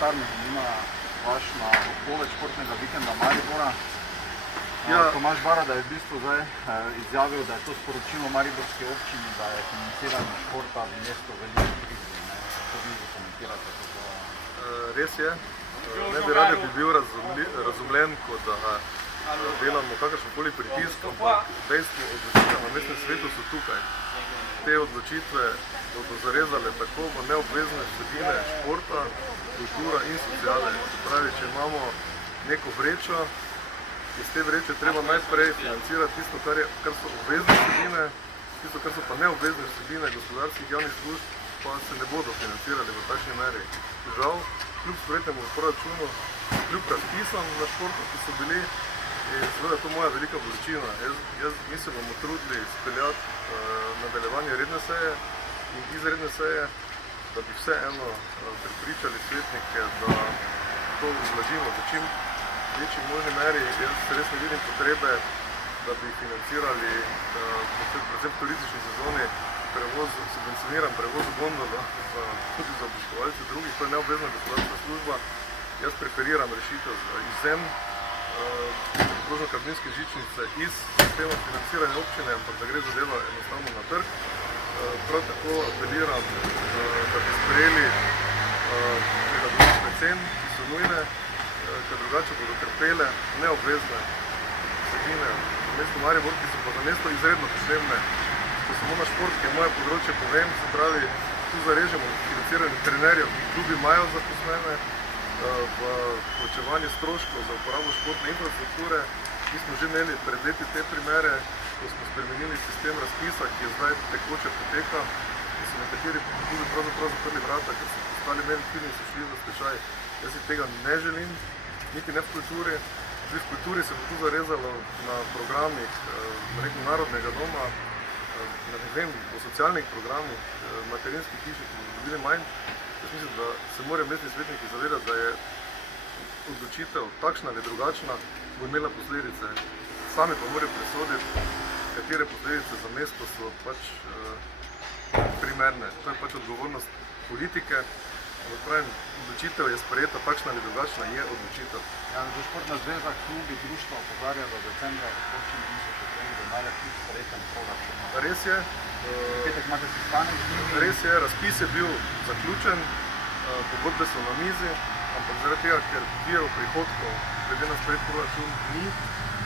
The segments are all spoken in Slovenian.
komentar me zanima vaš na odpoved športnega vikenda Maribora. Tomaž Barada je v bistvu zdaj izjavil, da je to sporočilo mariborski občini, da je financiranje športa v mestu veliko krizi. Kako vi komentirate to? Res je. Ne bi rad bil razumljen, kot da delamo kakršenkoli pritisk, ampak dejstvo odločitve na mestnem svetu so tukaj. Te odločitve bodo zarezale tako v neobvezne vsebine športa, kultura in sociale. Se pravi, če imamo neko vrečo, iz te vreče treba najprej financirati tisto, kar so obvezne vsebine, tisto, kar so pa neobvezne vsebine gospodarskih javnih služb, pa se ne bodo financirali v takšni meri. Žal, kljub sprejetemu proračunu, kljub razpisom na športu, ki so bili, je seveda to moja velika bolečina. Mi se bomo trudili speljati nadaljevanje redne seje in izredne seje, da bi vseeno pripričali svetnike, da to ublažimo v čim večji možni meri. Jaz res ne vidim potrebe, da bi financirali predvsem v turistični sezoni subvencioniran prevoz v gondolo tudi za obiskovalce drugih, to je neobvezna gospodarska služba. Jaz preferiram rešitev za izvzem okrožno-kabinske žičnice iz sistema financiranja občine, ampak da gre zadeva enostavno na trg. Prav tako apeliram, da bi sprejeli prilagoditve cen, ki so nujne, ker drugače bodo trpele neobvezne vsebine v mestu Maribor, ki so pa za mesto izredno posebne. Ko samo na šport, ki je moje področje, povem, se pravi, tu zarežemo financiranje trenerjev, ki klubi imajo zaposlene, v plačevanje stroškov za uporabo športne infrastrukture. Mi smo že imeli pred leti te primere, ko smo spremenili sistem razpisa, ki je zdaj tekoče poteka, in so nekateri klubi pravzaprav zaprli vrata, ker so postali nelikvidni in so šli v stečaj. Jaz si tega ne želim, niti ne v kulturi. Tudi v kulturi se bo tu zarezalo na programih narodnega doma, v socialnih programih, materinskih hiših, ki bodo dobili manj. Jaz mislim, da se morajo mestni svetniki zavedati, da je odločitev takšna ali drugačna, bo imela posledice. Sami pa morajo presoditi, katere posledice za mesto so pač primerne. To je pač odgovornost politike. Odločitev je sprejeta, takšna ali drugačna je odločitev. Športna zveza, klubi, društva opozarja, da decembra občine niso še prejeli denarja kljub sprejetem proračunu. Res je. Petek imate sestanek z njimi? Res je, razpis je bil zaključen, pogodbe so na mizi, ampak zaradi tega, ker virov prihodkov glede na sprejet proračun ni,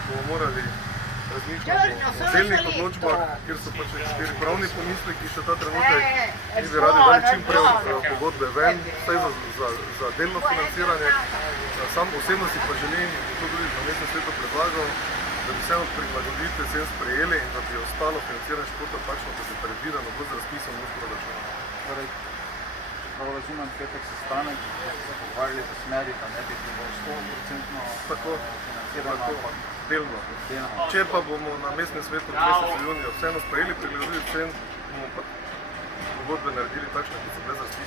bomo morali razmišljati o delnih odločbah, kjer so pač nekateri pravni pomisleki še ta trenutek. Mi bi radi dali čim prej pogodbe ven, vsaj za delno financiranje. Sam osebno si pa želim, in to tudi na mestnem svetu predlagal, da bi vseeno prilagoditve cen sprejeli in da bi ostalo financiranje športa takšno, da se predvideno bo z razpisom v proračunu. Torej, prav razumem, petek sestanek, da se pogovarjali v smeri, da ne bi bilo 100% financirano, ampak delno. Če pa bomo na mestnem svetu v mesecu junija vseeno sprejeli prilagoditve cen, bomo pa pogodbe naredili takšne, kot so brez razpisa.